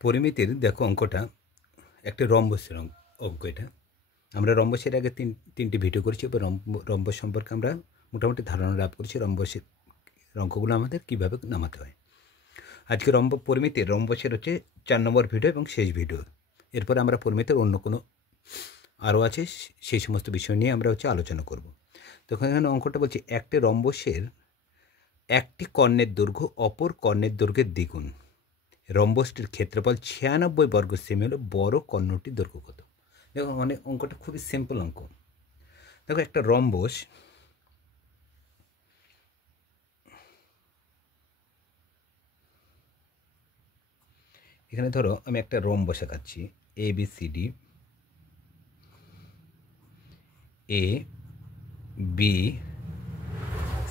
পরিমিতির দেখো অঙ্কটা একটা রম্বসের অঙ্ক। এটা আমরা রম্বসের আগে তিনটি ভিডিও করেছি এবং রম্বস সম্পর্কে আমরা মোটামুটি ধারণা লাভ করেছি। রম্বসের অঙ্কগুলো আমাদের কীভাবে নামাতে হয়। আজকে পরিমিতির রম্বসের হচ্ছে 4 নম্বর ভিডিও এবং শেষ ভিডিও। এরপরে আমরা পরিমিতির অন্য কোনো আরও আছে সেই সমস্ত বিষয় নিয়ে আমরা আলোচনা করব। তখন এখানে অঙ্কটা বলছি একটি রম্বসের একটি কর্ণের দৈর্ঘ্য অপর কর্ণের দৈর্ঘ্যের দ্বিগুণ। রম্বসটির ক্ষেত্রফল 96 বর্গ সেমি হলো বড় কর্ণটির দৈর্ঘ্য কত। দেখো মানে অঙ্কটা খুবই সিম্পল অঙ্ক। দেখো একটা রম্বস, এখানে ধরো আমি একটা rhombus আঁকাচ্ছি A B C D, A B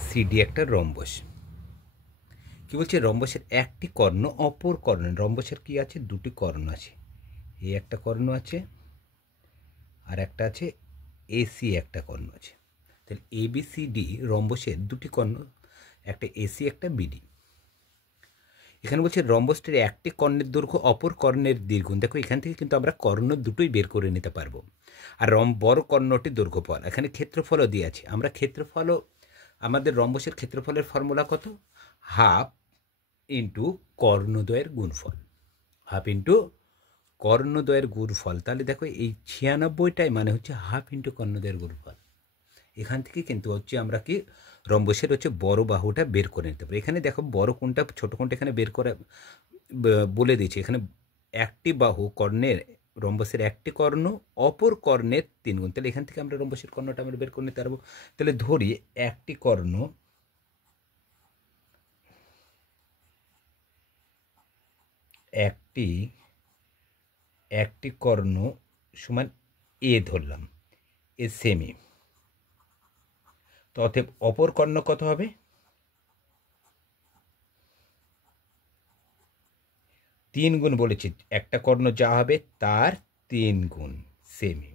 C D একটা রম্বস। কি বলছে রম্বসের একটি কর্ণ অপর কর্ণ, রম্বসের কি আছে দুটি কর্ণ আছে, এ একটা কর্ণ আছে আর একটা আছে এসি একটা কর্ণ আছে। তাহলে এ বি সি ডি রম্বসের দুটি কর্ণ, একটা এসি একটা বিডি। এখানে বলছে রম্বসটির একটি কর্ণের দৈর্ঘ্য অপর কর্ণের দ্বিগুণ। দেখো এখান থেকে কিন্তু আমরা কর্ণ দুটোই বের করে নিতে পারবো। আর বড় কর্ণটির দৈর্ঘ্যফল, এখানে ক্ষেত্রফলও দিয়ে আছে। আমরা ক্ষেত্রফলও, আমাদের রম্বসের ক্ষেত্রফলের ফর্মুলা কত, হাফ ইন্টু কর্ণদ্বয়ের গুণফল, হাফ ইন্টু কর্ণদ্বয়ের গুণফল। তাহলে দেখো এই 96টাই মানে হচ্ছে হাফ ইন্টু কর্ণদ্বয়ের গুণফল। এখান থেকে কিন্তু আমরা কি রম্বসের বড় বাহুটা বের করে নিতে পারি। এখানে দেখো বড় কোনটা ছোট কোনটা এখানে বের করে বলে দিয়েছে। এখানে একটি বাহু কর্ণের, রম্বসের একটি কর্ণ অপর কর্ণের 3 গুণ। তাহলে এখান থেকে আমরা রম্বসের কর্ণটা আমরা বের করে নিতে পারবো। তাহলে ধরি একটি কর্ণ, একটি কর্ণ সমান এ ধরলাম, এ সেমি। তো অতএব অপর কর্ণ কত হবে, 3 গুণ বলেছি, একটা কর্ণ যা হবে তার 3 গুণ সেমি।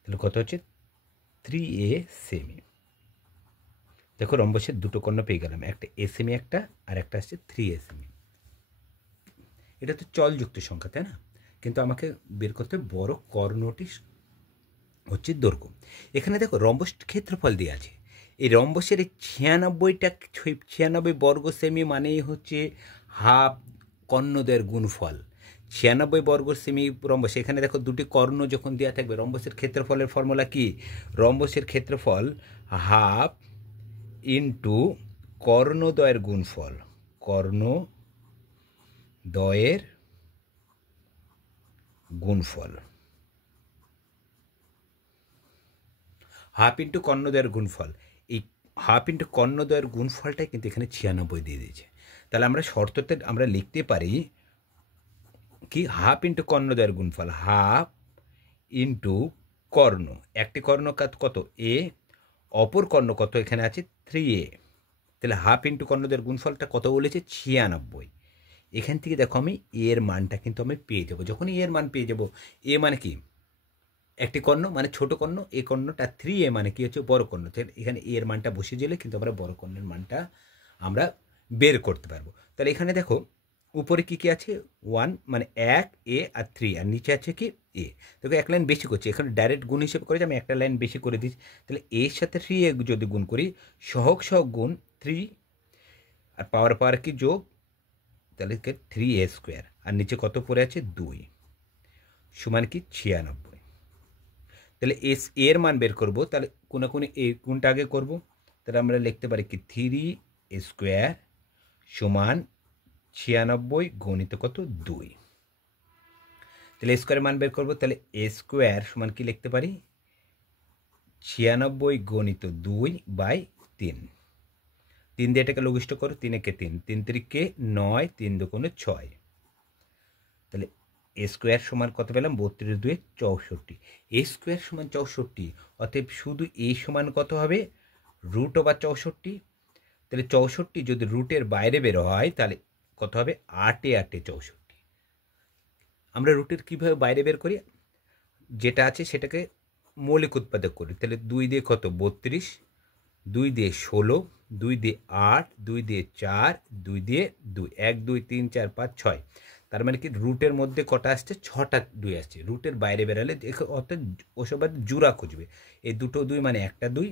তাহলে কত হচ্ছে 3a সেমি। দেখো রম্বসের দুটো কর্ণ পেয়ে গেলাম, একটা এ সেমি একটা আর একটা আসছে 3a সেমি। এটা তো চলযুক্ত সংখ্যা তাই না, কিন্তু আমাকে বের করতে বড় কর্ণটি হচ্ছে দৈর্ঘ্য। এখানে দেখো রম্বস ক্ষেত্রফল দিয়ে আছে। এই রম্বসের এই 96 বর্গ সেমি মানেই হচ্ছে হাফ কর্ণদ্বয়ের গুণফল। 96 বর্গ সেমি রম্বস। এখানে দেখো দুটি কর্ণ যখন দেওয়া থাকবে, রম্বসের ক্ষেত্রফলের ফর্মুলা কি, রম্বসের ক্ষেত্রফল হাফ ইন্টু কর্ণদ্বয়ের গুণফল, কর্ণদ্বয়ের গুণফল, হাফ ইন্টু কর্ণদ্বয়ের গুণফল। এই হাফ ইন্টু কর্ণদ্বয়ের গুণফলটাই কিন্তু এখানে 96 দিয়ে দিয়েছে। তাহলে আমরা শর্ততে আমরা লিখতে পারি কি, হাফ ইন্টু কর্ণদ্বয়ের গুণফল, হাফ ইন্টু কর্ণ, একটি কর্ণ কত এ, অপর কর্ণ কত এখানে আছে 3a। তাহলে হাফ ইন্টু কর্ণদ্বয়ের গুণফলটা কত বলেছে 96। এখান থেকে দেখো আমি এর মানটা কিন্তু আমি পেয়ে যাবো। যখনই এর মান পেয়ে যাবো, এ মানে কি একটি কর্ণ মানে ছোট কর্ণ, এ কর্ণটা 3a মানে কি হচ্ছে বড় কর্ণ। এখানে এর মানটা বসিয়ে দিলে কিন্তু আমরা বড় কর্ণের মানটা আমরা বের করতে পারবো। তাহলে এখানে দেখো উপরে কি কি আছে 1 মানে 1 এ আর 3, আর নিচে আছে কি এ। দেখো এক লাইন বেশি করছি, এখানে ডাইরেক্ট গুণ হিসেবে করে আমি একটা লাইন বেশি করে দিচ্ছি। তাহলে এর সাথে 3a যদি গুণ করি, সহগ গুণ 3 আর পাওয়ার কি যোগ, তাহলে 3a স্কোয়ার, আর নিচে কত পড়ে আছে 2 সমান কি 96। তাহলে এর মান বের করবো, তাহলে কোন এ কোনটা আগে করবো, তাহলে আমরা লিখতে পারি কি 3a স্কোয়ার সমান 96 গণিত কত 2। তাহলে স্কোয়ারের মান বের করবো, তাহলে এ স্কোয়ার সমান কি লিখতে পারি 96 গণিত 2/3। 3 দিয়ে এটাকে লঘিষ্ঠ করো, 3 একে 3, 3 3কে 9, 3 2 6। তাহলে এ স্কোয়ার সমান কত পেলাম 32 2 64। এ স্কোয়ার সমান 64, অতএব শুধু এ সমান কত হবে √64। তাহলে 64 যদি রুটের বাইরে বের হয় তাহলে কত হবে 8 এ 8 64। আমরা রুটের কীভাবে বাইরে বের করি, যেটা আছে সেটাকে মৌলিক উৎপাদক করি। তাহলে 2 দিয়ে কত 32, 2 দিয়ে 16, 2 দিয়ে 8, 2 দিয়ে 4, 2 দিয়ে 2, 1 2 3 4 5 6। তার মানে কি রুটের মধ্যে কটা আসছে, 6টা 2 আসছে। রুটের বাইরে বেরালে অর্থাৎ ওসব জোড়া খুঁজবে। এই দুটো 2 মানে একটা 2,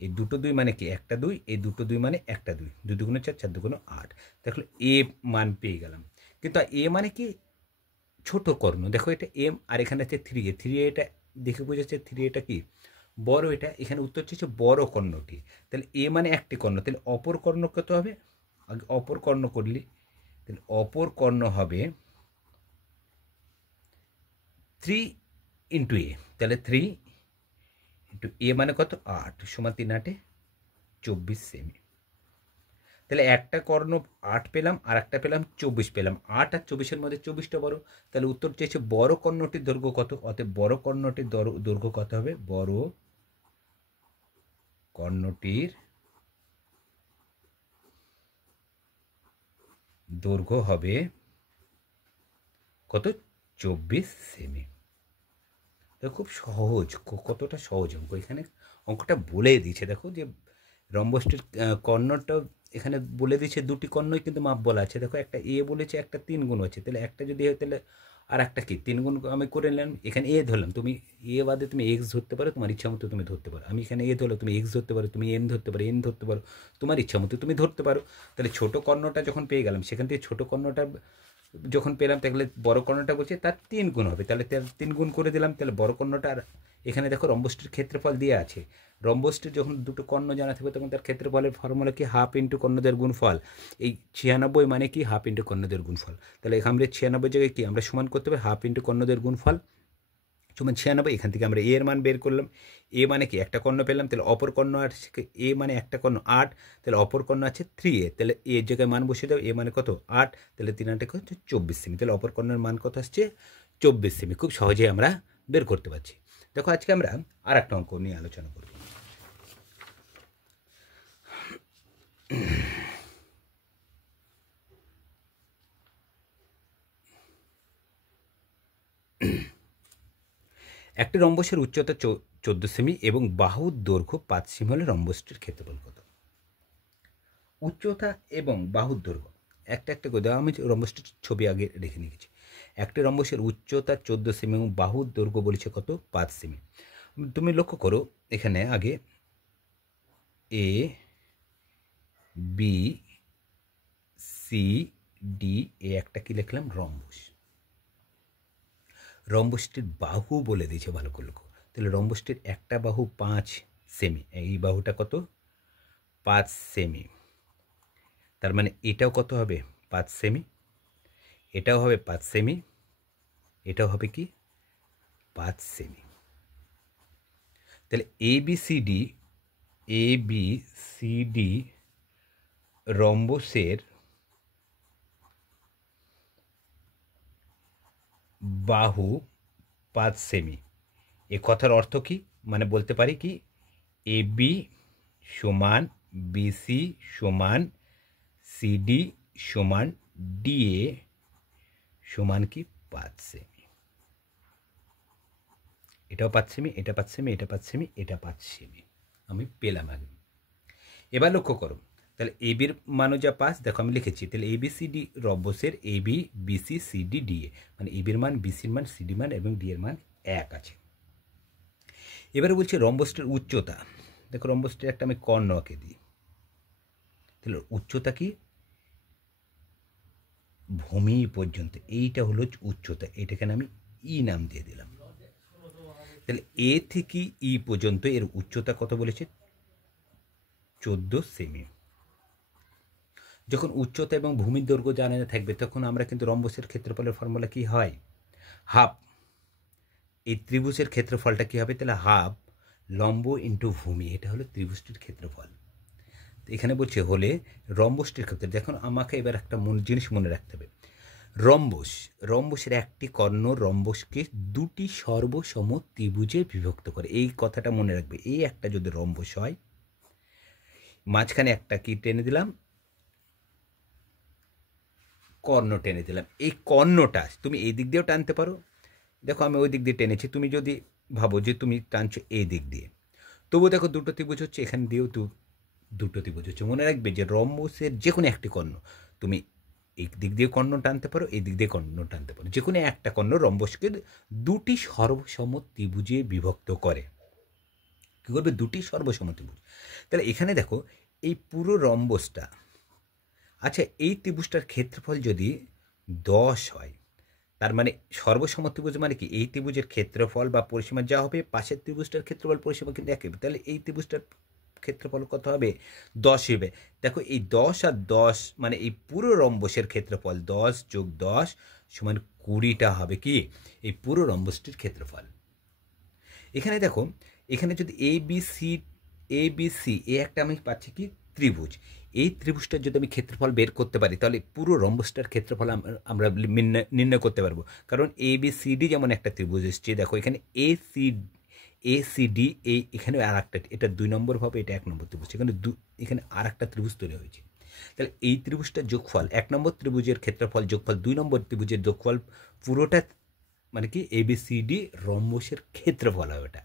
এই দুটো 2 মানে কি একটা 2, এই দুটো 2 মানে একটা 2, 2 দুগুণে 4, 4 দুগুণে 8। দেখো এ মান পেয়ে গেলাম। কিন্তু এ মানে কি ছোট কর্ণ। দেখো এটা এম, আর এখানে আছে 3A। 3A এটা দেখে বোঝাচ্ছে 3A এটা কি বড়। এটা এখানে উত্তর হচ্ছে বড় কর্ণটি। তাহলে এ মানে একটি কর্ণ, তাহলে অপর কর্ণ কত হবে? আগে অপর কর্ণ করলি, তাহলে অপর কর্ণ হবে 3 ইন্টু এ। তাহলে 3 ইন্টু এ মানে কত? 8 সমান 3 8 24 সেমি। তাহলে একটা কর্ণ 8 পেলাম, আর একটা পেলাম 24 পেলাম। 8 আর 24-এর মধ্যে 24টা বড়। তাহলে উত্তর চেয়েছে বড় কর্ণটির দৈর্ঘ্য কত। অতএব বড় কর্ণটির দৈর্ঘ্য কত হবে? বড় কর্ণটির দৈর্ঘ্য হবে কত? 24 সেমি। তো খুব সহজ, কতটা সহজ অঙ্ক। এখানে অঙ্কটা বলে দিয়েছে, দেখো যে রম্বসটির কর্ণটাও এখানে বলে দিয়েছে। দুটি কর্ণই কিন্তু মাপ বলা আছে। দেখো একটা এ বলেছে, একটা 3 গুণ আছে। তাহলে একটা যদি হয় তাহলে আর একটা কি 3 গুণ আমি করে নিলাম। এখানে এ ধরলাম, তুমি এ বাদে তুমি এক্স ধরতে পারো, তোমার ইচ্ছা মতো তুমি ধরতে পারো। আমি এখানে এ ধরলাম, তুমি এক্স ধরতে পারো, তুমি এন ধরতে পারো, এন ধরতে পারো, তোমার ইচ্ছা মতো তুমি ধরতে পারো। তাহলে ছোট কর্ণটা যখন পেয়ে গেলাম, সেখান থেকে ছোট কর্ণটা যখন পেলাম, তাহলে বড় কর্ণটা বলছে তার 3 গুণ হবে। তাহলে তার 3 গুণ করে দিলাম। তাহলে বড় কর্ণটা, আর এখানে দেখো রম্বসটির ক্ষেত্রফল দিয়ে আছে। রম্বসটির যখন দুটো কর্ণ জানা থাকবে, তখন তার ক্ষেত্রফলের ফর্মুলা কি? হাফ ইন্টু কর্ণদের গুণফল। এই 96 মানে কি? হাফ ইন্টু কর্ণদের গুণফল। তাহলে এখানে আমরা 96 জায়গায় কি আমরা সমান করতে হবে? হাফ ইন্টু কর্ণদের গুণফল সমান 96। এখান থেকে আমরা এ এর মান বের করলাম। এ মানে কি? একটা কর্ণ পেলাম। তাহলে অপর কর্ণ আছে, এ মানে একটা কর্ণ 8, তাহলে অপর কর্ণ আছে 3A। তাহলে এর জায়গায় মান বসিয়ে দাও। এ মানে কত? 8। তাহলে 3 8 হচ্ছে 24 সেমি। তাহলে অপর কর্ণের মান কত আসছে? 24 সেমি। খুব সহজেই আমরা বের করতে পারছি। দেখো আজকে আমরা আর একটা অঙ্ক নিয়ে আলোচনা করব। একটি রম্বসের উচ্চতা 14 সেমি এবং বাহুর দৈর্ঘ্য 5 সেমি হলে রম্বসটির ক্ষেত্রফল কত? উচ্চতা এবং বাহুর দৈর্ঘ্য একটা একটা করে দেওয়া। আমি রম্বসটির ছবি আগে রেখে নিয়েছি। একটি রম্বসের উচ্চতা 14 সেমি এবং বাহুর দৈর্ঘ্য বলেছে কত? 5 সেমি। তুমি লক্ষ্য করো এখানে আগে A B C D A একটা কি লিখলাম? রম্বস। রম্বসটির বাহু বলে দিয়েছে, ভালো করে লক্ষ্য। তাহলে রম্বসটির একটা বাহু 5 সেমি, এই বাহুটা কত? 5 সেমি। তার মানে এটাও কত হবে? 5 সেমি। এটাও হবে 5 সেমি। এটাও হবে কি? 5 সেমি। তাহলে এ বি সি ডি রম্বসের বাহু 5 সেমি। এ কথার অর্থ কি? মানে বলতে পারি কি এ বি সমান বিসি সমান সিডি সমান ডিএ সমান কি 5 সেমি। এটাও 5 সেমি, এটা 5 সেমি, এটা 5 সেমি, এটা 5 সেমি আমি পেলাম আগে। এবার লক্ষ্য করো, তাহলে এ বির মানও যা 5, দেখো আমি লিখেছি। তাহলে A B C D রম্বসের A B BC CD DA, মানে এ বির মান, বিসির মান, সিডি মান এবং ডি এর মান 1 আছে। এবারে বলছে রম্বসটির উচ্চতা। দেখো রম্বসটির একটা আমি কর্ণ আঁকে দিই। তাহলে উচ্চতা কি? ভূমি পর্যন্ত, এইটা হলো উচ্চতা। এটাকে আমি ই নাম দিয়ে দিলাম। তাহলে এ থেকে ই পর্যন্ত এর উচ্চতা কত বলেছে? 14 সেমি। যখন উচ্চতা এবং ভূমির দৈর্ঘ্য জানা থাকবে, তখন আমরা কিন্তু রম্বসের ক্ষেত্রফলের ফর্মুলা কি হয়? হাফ। এই ত্রিভুজের ক্ষেত্রফলটা কি হবে? তাহলে হাফ লম্ব ইন্টু ভূমি। এটা হলো ত্রিভুজটির ক্ষেত্রফল। এখানে বলছে হলে রম্বসটির ক্ষেত্রে, দেখুন আমাকে এবার একটা জিনিস মনে রাখতে হবে। রম্বসের একটি কর্ণ রম্বসকে দুটি সর্বসম ত্রিভুজে বিভক্ত করে। এই কথাটা মনে রাখবে। এই একটা যদি রম্বস হয়, মাঝখানে একটা কি টেনে দিলাম? কর্ণ টেনে দিলাম। এই কর্ণটা তুমি এই দিক দিয়েও টানতে পারো। দেখো আমি ওই দিক দিয়ে টেনেছি। তুমি যদি ভাবো যে তুমি টানছো এই দিক দিয়ে, তবুও দেখো দুটো ত্রিভুজ হচ্ছে, এখানে দিয়েও দুটো ত্রিভুজ হচ্ছে। মনে রাখবে যে রম্বসের যে কোনো একটি কর্ণ তুমি এই দিক দিয়ে কর্ণ টানতে পারো, এই দিক দিয়ে কর্ণ টানতে পারো, যে কোনো একটা কর্ণ রম্বসকে দুটি সর্বসম ত্রিভুজে বিভক্ত করে। কী করবে? দুটি সর্বসম ত্রিভুজ। তাহলে এখানে দেখো এই পুরো রম্বসটা, আচ্ছা এই ত্রিভুজটার ক্ষেত্রফল যদি 10 হয়, তার মানে সর্বসম ত্রিভুজ মানে কি? এই ত্রিভুজের ক্ষেত্রফল বা পরিসীমা যা হবে, পাশের ত্রিভুজটার ক্ষেত্রফল পরিসীমা কিন্তু একই হবে। তাহলে এই ত্রিভুজটার ক্ষেত্রফল কত হবে? 10 হবে। দেখো এই 10 আর 10 মানে এই পুরো রম্বসের ক্ষেত্রফল 10 যোগ 10 সমান 20টা হবে কি এই পুরো রম্বসটির ক্ষেত্রফল। এখানে দেখো, এখানে যদি এবিসি একটা আমি পাচ্ছি কি ত্রিভুজ, এই ত্রিভুজটার যদি আমি ক্ষেত্রফল বের করতে পারি তাহলে পুরো রম্বসটার ক্ষেত্রফল আমরা নির্ণয় করতে পারবো। কারণ এবিসিডি যেমন একটা ত্রিভুজ এসছে, দেখো এখানে এসিডি এখানে আর একটা, এটা 2 নম্বর হবে, এটা 1 নম্বর ত্রিভুজ, এখানে আর একটা ত্রিভুজ তৈরি হয়েছে। তাহলে এই ত্রিভুজটার যোগফল 1 নম্বর ত্রিভুজের ক্ষেত্রফল যোগফল 2 নম্বর ত্রিভুজের যোগফল পুরোটা মানে কি এবিসিডি রম্বসের ক্ষেত্রফল হবে ওটা।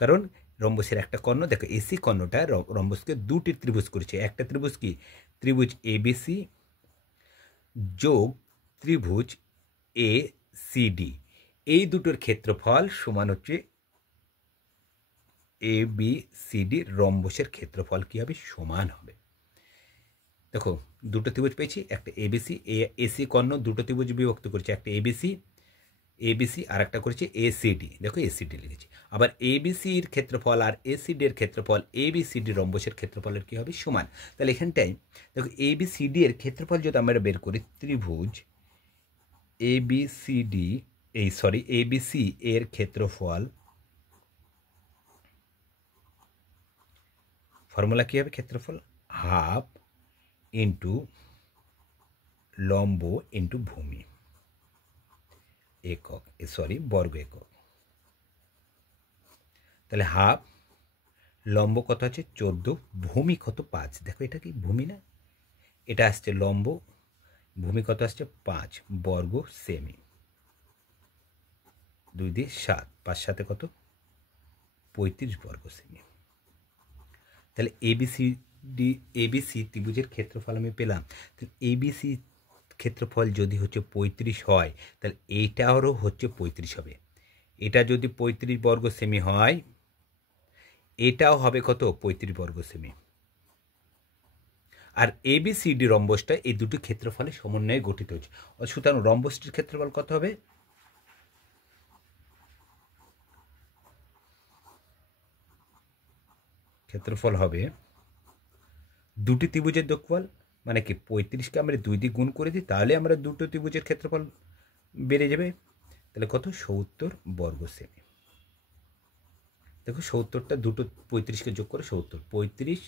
কারণ রম্বসের একটা কর্ণ, দেখো এসি কর্ণটা রম্বসকে দুটি ত্রিভুজ করেছে। একটা ত্রিভুজ কি? ত্রিভুজ এবিসি যোগ ত্রিভুজ এসিডি, এই দুটোর ক্ষেত্রফল সমান হচ্ছে এবিসিডি রম্বসের ক্ষেত্রফল কি হবে? সমান হবে। দেখো দুটো ত্রিভুজ পেয়েছি, একটা এবিসি, এসি কর্ণ দুটো ত্রিভুজ বিভক্ত করেছে, একটা এবিসি আর একটা করেছে এসিডি, দেখো এসিডি লিখেছি। আবার এবিসির ক্ষেত্রফল আর এসিডি এর ক্ষেত্রফল এবিসিডি রম্বসের ক্ষেত্রফলের কি হবে? সমান। তাহলে এখানটায় দেখো এবিসিডি এর ক্ষেত্রফল যদি আমরা বের করি, ত্রিভুজ এবিসি এর ক্ষেত্রফল, ফর্মুলা কি হবে? ক্ষেত্রফল হাফ ইন্টু লম্ব ইন্টু ভূমি একক, বর্গ একক। তাহলে হাফ, লম্ব কত আছে? 14, ভূমি কত? 5। দেখো এটা কি ভূমি না, এটা আসছে লম্ব, ভূমি কত আসছে? 5 বর্গ সেমি, 2 দিয়ে 7, 5 সাথে কত? 35 বর্গ সেমি। তাহলে এবিসি ত্রিভুজের ক্ষেত্রফল আমি পেলাম। এবিসি ক্ষেত্রফল যদি হচ্ছে 35 হয়, তাহলে এইটারও হচ্ছে 35 হবে। এটা যদি 35 বর্গ সেমি হয়, এটাও হবে কত? 35 বর্গ সেমি। আর এবিসিডি রম্বসটা এই দুটি ক্ষেত্রফলের সমন্বয়ে গঠিত হচ্ছে। সুতরাং রম্বসটির ক্ষেত্রফল কত হবে? ক্ষেত্রফল হবে দুটি ত্রিভুজের যোগফল, মানে কি 35কে আমরা 2 দিয়ে গুণ করে দিই, তাহলে আমরা দুটো ত্রিভুজের ক্ষেত্রফল বেড়ে যাবে। তাহলে কত? 70 বর্গ সেমি। দেখো 70টা দুটো 35কে যোগ করে 70, 35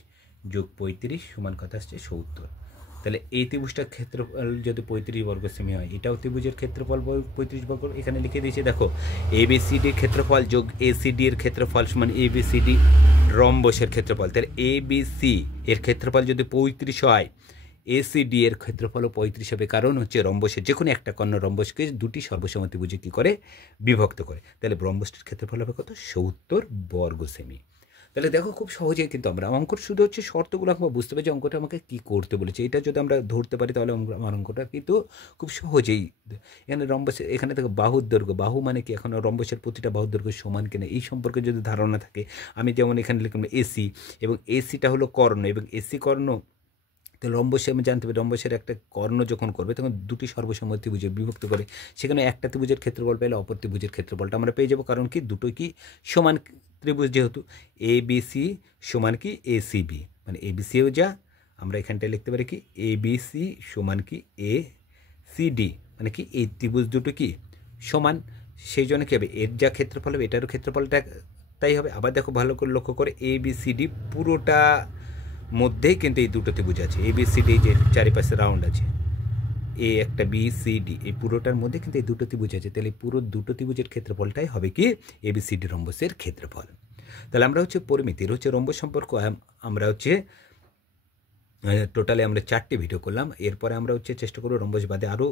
যোগ 35 সমান কত আসছে? 70। তাহলে এই ত্রিভুজটার ক্ষেত্রফল যদি 35 বর্গ সেমি হয়, এটাও ত্রিভুজের ক্ষেত্রফল 35 বর্গ। এখানে লিখে দিয়েছি দেখো এবিসিডির ক্ষেত্রফল যোগ এসিডি এর ক্ষেত্রফল সমান এবিসিডি রম্বসের ক্ষেত্রফল। তাহলে এবিসি এর ক্ষেত্রফল যদি 35 হয়, এসিডি এর ক্ষেত্রফলও 35 হবে। কারণ হচ্ছে রম্বসের যে কোনো একটা কর্ণ রম্বসকে দুটি সর্বসম ত্রিভুজে কী করে? বিভক্ত করে। তাহলে রম্বসটির ক্ষেত্রফল হবে কত? 70 বর্গ সেমি। তাহলে দেখো খুব সহজেই কিন্তু আমরা অঙ্কর শুধু হচ্ছে শর্তগুলো আমরা বুঝতে পারি যে অঙ্কটা আমাকে কী করতে বলেছে, এটা যদি আমরা ধরতে পারি তাহলে আমার অঙ্কটা কিন্তু খুব সহজেই। এখানে রম্বসের, এখানে দেখো বাহুর দৈর্ঘ্য, বাহু মানে কি? এখন রম্বসের প্রতিটা বাহুর দৈর্ঘ্য সমান কিনা এই সম্পর্কে যদি ধারণা থাকে, আমি যেমন এখানে লিখলাম এসি, এবং এসিটা হলো কর্ণ, এবং এসি কর্ণ, তো রম্বসে আমি জানতে পারি রম্বসের একটা কর্ণ যখন করবে তখন দুটি সর্বসম ত্রিভুজে বিভক্ত করে, সেখানে একটা ত্রিভুজের ক্ষেত্রফল পেলে অপর ত্রিভুজের ক্ষেত্রফলটা আমরা পেয়ে যাবো। কারণ কি? দুটোই কি সমান ত্রিভুজ, যেহেতু এবিসি সমান কি এসিবি, মানে এবিসিও যা, আমরা এখানটায় লিখতে পারি কি এবিসি সমান কি এসিডি, মানে কি এই ত্রিভুজ দুটো কি সমান, সেই জন্য কী হবে? এর যা ক্ষেত্রফল হবে এটারও ক্ষেত্রফলটা তাই হবে। আবার দেখো ভালো করে লক্ষ্য করে এবিসিডি পুরোটা মধ্যেই কিন্তু এই দুটো ত্রিভুজ আছে, এবিসিডি যে চারিপাশে রাউন্ড আছে, এ একটা বিসিডি, এই পুরোটার মধ্যে কিন্তু এই দুটো ত্রিভুজ আছে। তাহলে পুরো দুটো ত্রিভুজের ক্ষেত্রফলটাই হবে কি এবিসিডি রম্বসের ক্ষেত্রফল। তাহলে আমরা হচ্ছে পরিমিতির হচ্ছে রম্বস সম্পর্ক আমরা হচ্ছে টোটালি আমরা 4টি ভিডিও করলাম। এরপরে আমরা হচ্ছে চেষ্টা করব রম্বস বাদে আরও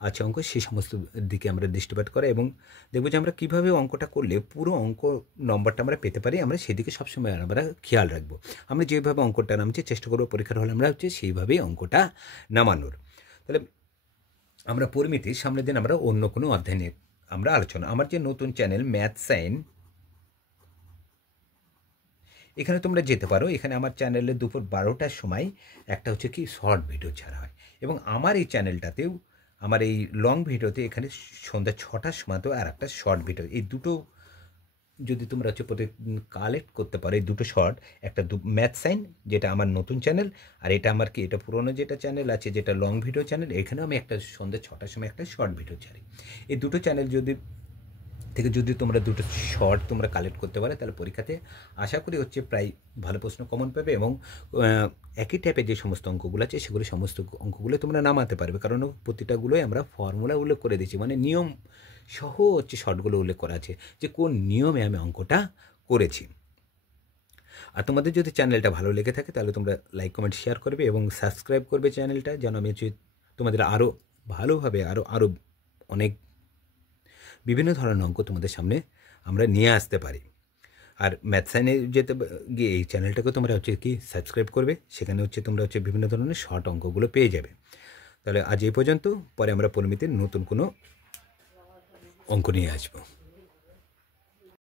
আছে অঙ্ক, সেই সমস্ত দিকে আমরা দৃষ্টিপাত করা, এবং দেখব যে আমরা কীভাবে অঙ্কটা করলে পুরো অঙ্ক নম্বরটা আমরা পেতে পারি, আমরা সেদিকে সবসময় আমরা খেয়াল রাখবো। আমরা যেভাবে অঙ্কটা নামছি চেষ্টা করবো পরীক্ষার হলে আমরা হচ্ছে সেইভাবেই অঙ্কটা নামানোর। তাহলে আমরা পরিমিতির সামনের দিন আমরা অন্য কোনো অধ্যায় নিয়ে আমরা আলোচনা। আমার যে নতুন চ্যানেল ম্যাথ সাইন, এখানে তোমরা যেতে পারো। এখানে আমার চ্যানেলে দুপুর 12টার সময় একটা হচ্ছে কি শর্ট ভিডিও ছাড়া হয়, এবং আমার এই চ্যানেলটাতেও আমার এই লং ভিডিওতে এখানে সন্ধ্যা 6টার সময়তেও আর একটা শর্ট ভিডিও, এই দুটো যদি তোমরা হচ্ছে প্রতিদিন কালেক্ট করতে পারো, এই দুটো শর্ট, একটা ম্যাথ সাইন যেটা আমার নতুন চ্যানেল, আর এটা আমার কি এটা পুরোনো যেটা চ্যানেল আছে যেটা লং ভিডিও চ্যানেল, এখানেও আমি একটা সন্ধ্যা 6টার সময় একটা শর্ট ভিডিও ছাড়ি। এই দুটো চ্যানেল যদি তোমরা দুটো শর্ট তোমরা কালেক্ট করতে পারো, তাহলে পরীক্ষাতে আশা করি হচ্ছে প্রায় ভালো প্রশ্ন কমন পাবে, এবং একই টাইপের যে সমস্ত অঙ্কগুলো আছে সেগুলো সমস্ত অঙ্কগুলো তোমরা নামাতে পারবে, কারণ প্রতিটাগুলোই আমরা ফর্মুলা উল্লেখ করে দিয়েছি, মানে নিয়ম সহ হচ্ছে শর্টগুলো উল্লেখ করা আছে যে কোন নিয়মে আমি অঙ্কটা করেছি। আর তোমাদের যদি চ্যানেলটা ভালো লেগে থাকে তাহলে তোমরা লাইক কমেন্ট শেয়ার করবে এবং সাবস্ক্রাইব করবে চ্যানেলটা, যেন আমি হচ্ছে তোমাদের আরও ভালোভাবে আরও অনেক বিভিন্ন ধরনের অঙ্ক তোমাদের সামনে আমরা নিয়ে আসতে পারি। আর ম্যাথ সাইনে যেতে গিয়ে এই চ্যানেলটাকে তোমরা হচ্ছে কি সাবস্ক্রাইব করবে, সেখানে হচ্ছে তোমরা হচ্ছে বিভিন্ন ধরনের শর্ট অঙ্কগুলো পেয়ে যাবে। তাহলে আজ এই পর্যন্ত, পরে আমরা পরিমিতির নতুন কোনো অঙ্ক নিয়ে আসবো।